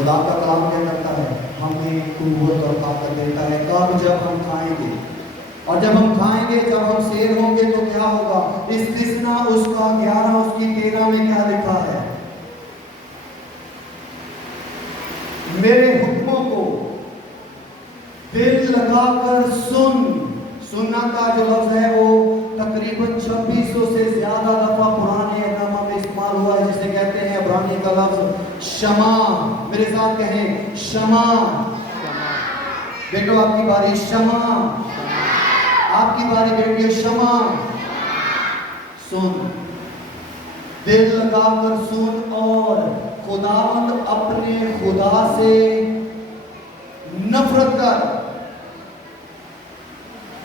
खुदा का काम क्या करता है? हमें कुव्वत और ताकत देता है। कब? जब हम खाएंगे। और जब हम खाएंगे, जब हम शेर होंगे तो क्या होगा? इस्तिस्ना उसका 11 उसकी 13 में क्या लिखा है? मेरे हुक्मों को दिल लगाकर सुन। सुनना का जो लफ्ज है वो तकरीबन 2600 से ज्यादा दफा पुराने नामा में इस्तेमाल हुआ है, जिसे कहते हैं इब्रानी का लफ्ज शमा। मेरे साथ कहें शमा। बेटो आपकी बारी शमा, आपकी बारी बेटियों शमा। सुन, दिल लगाकर सुन और खुदावंद अपने खुदा से नफरत कर,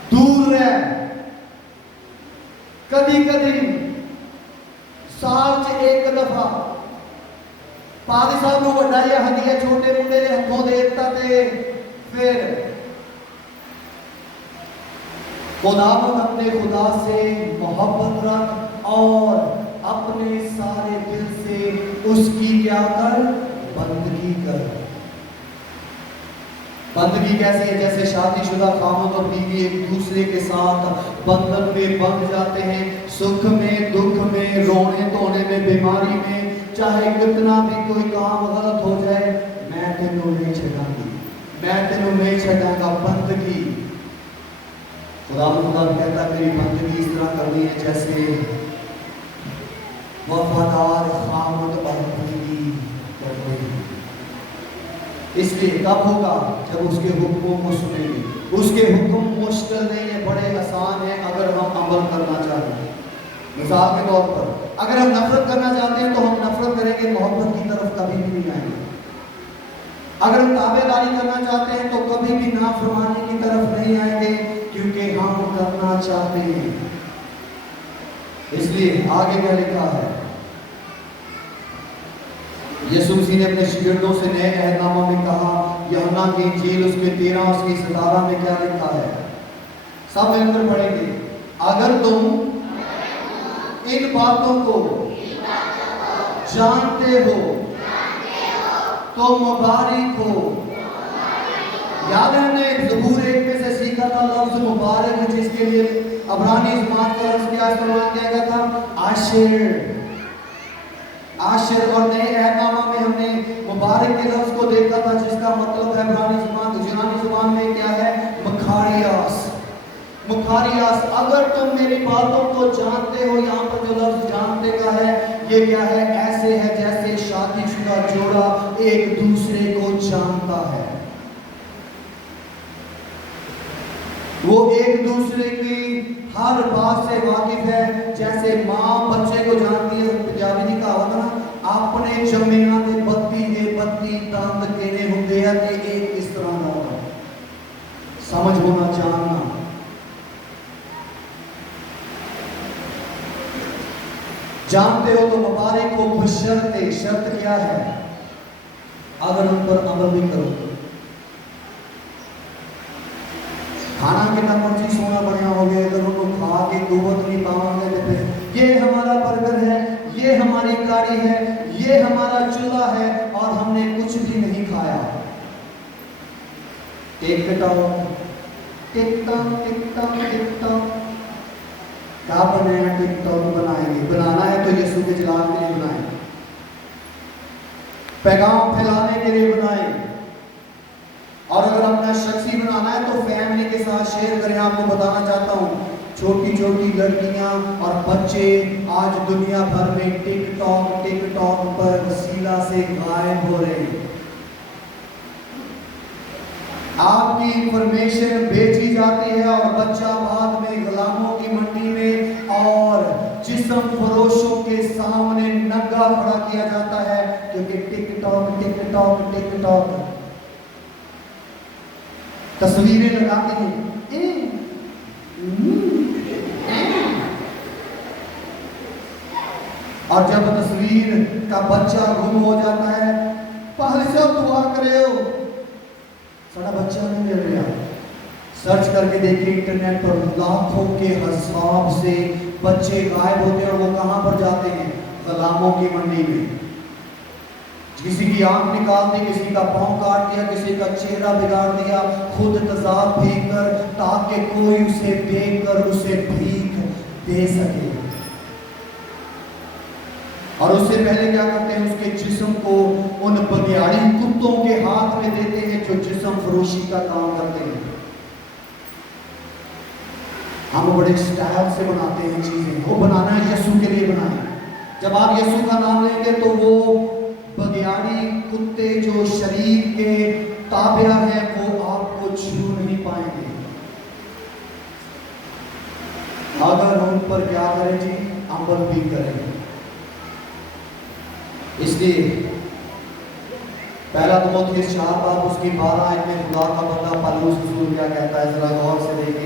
दूर रह। कदी कदी साल च एक दफा पादी साहब को वड्डाई हदिया छोटे मुंडे के हथों दे दिता ते फिर खुदावंद अपने खुदा से मोहब्बत रख और अपने सारे दिल से उसकी क्या कर? बंदगी कर। बंदगी कैसे है? जैसे शादीशुदा खामद और बीवी एक दूसरे के साथ बंधन में बंध जाते हैं, सुख में, दुख में, रोने धोने में, बीमारी में, चाहे कितना भी कोई काम गलत हो जाए, मैं तेनों नहीं छड़ांगी, मैं तेनों नहीं छड़ांगा। बंदगी। खुदा कहता है मेरी बंदगी इस तरह करनी है जैसे वफादार खामद और बीवी करते हैं। इसलिए कब होगा? जब उसके हुक्मों को सुनेंगे। उसके हुक्म मुश्किल नहीं है, बड़े आसान है अगर हम अमल करना चाहें। मिसाल के तौर पर अगर हम नफरत करना चाहते हैं तो हम नफरत करेंगे, मोहब्बत की तरफ कभी भी नहीं आएंगे। अगर हम ताबेदारी करना चाहते हैं तो कभी भी नाफरमानी की तरफ नहीं आएंगे, क्योंकि हम करना चाहते हैं। इसलिए आगे क्या लिखा है? यीशु मसीह ने अपने शिगिर्दों से नए अहदनामा में कहा, यूहन्ना की इंजील उसके 13 उसकी 17 में क्या लिखा है? सब मिलकर पढ़ेंगे। अगर तुम इन बातों को जानते हो तो मुबारक हो। याद है हमने ज़बूर 1 में से सीखा था लफ्ज मुबारक, जिसके लिए अब्रानी ज़बान का लफ्ज क्या इस्तेमाल किया गया था? आशिर। आशिर। और नए अहदनामा में हमने मुबारक के लफ्ज को देखा था, जिसका मतलब है इब्रानी ज़बान, यूनानी ज़बान में क्या है? मखारियास। मुखारियास। अगर तुम मेरी बातों को जानते हो, यहाँ पर जो लफ्ज जानते का है, ये क्या है? ऐसे है जैसे शादीशुदा जोड़ा एक दूसरे को जानता है। वो एक दूसरे की हर बात से वाकिफ है, जैसे माँ बच्चे को जानती है। पंजाबी की कहावत ना, अपने जमीना के बत्ती दंद केने होंगे हैं कि एक इस तरह का होगा। समझ होना, जानना। जानते हो तो मुबारक हो, बशर्ते। शर्त क्या है? अगर उन पर अमल भी करो। खाना कितना मर्जी सोना बढ़िया हो गया, अगर उनको खा के कुव्वत नहीं पावांगे तो फिर ये हमारा बर्गर है, ये हमारी गाड़ी है, ये हमारा चूल्हा है और हमने कुछ भी नहीं खाया। टिकटॉक टिकटॉक टिकटॉक टिकटॉक क्या बनाया? टिकटॉक बनाएंगे। बनाना है तो यीशु के जलाल के लिए बनाए, पैगाम फैलाने के लिए बनाए। और अगर अपना शख्सी बनाना है तो फैमिली के साथ शेयर करें। आपको बताना चाहता हूँ, छोटी छोटी लड़कियां और बच्चे आज दुनिया भर में टिकटॉक पर वसीला से गायब हो रहे हैं। आपकी इंफॉर्मेशन बेची जाती है और बच्चा बाद में गुलामों की मंडी में और जिस्म फरोशों के सामने नंगा खड़ा किया जाता है, क्योंकि टिकटॉक तस्वीरें लगाते हैं। और जब तस्वीर का बच्चा गुम हो जाता है, पहले से दुआ करे हो, सारा बच्चा नहीं मिल रहा। सर्च करके देखिए इंटरनेट पर, लाखों के हिसाब से बच्चे गायब होते हैं। और वो कहां पर जाते हैं? गुलामों की मंडी में। किसी की आंख निकाल दी, किसी का पांव काट दिया, किसी का चेहरा बिगाड़ दिया, खुद तेजाब फेंक कर, ताकि कोई उसे देखकर उसे भीख दे सके। और उससे पहले क्या करते हैं, उसके जिस्म को उन बनियाड़ी कुत्तों के हाथ में देते हैं जो जिस्म फरोशी का काम करते हैं। हम बड़े स्टाइल से बनाते हैं चीजें, वो बनाना है यीशु के लिए बनाए। जब आप यीशु का नाम लेंगे तो वो बगियाड़ी कुत्ते जो शरीर के ताबिया हैं वो आपको छू नहीं पाएंगे। अगर उन पर क्या करें जी, अमल भी करें। इसलिए पहला तिमोथेयुस 4 बाब उसकी 12 आयत में खुदा का बंदा पौलुस रसूल क्या कहता है, जरा गौर से देखिए।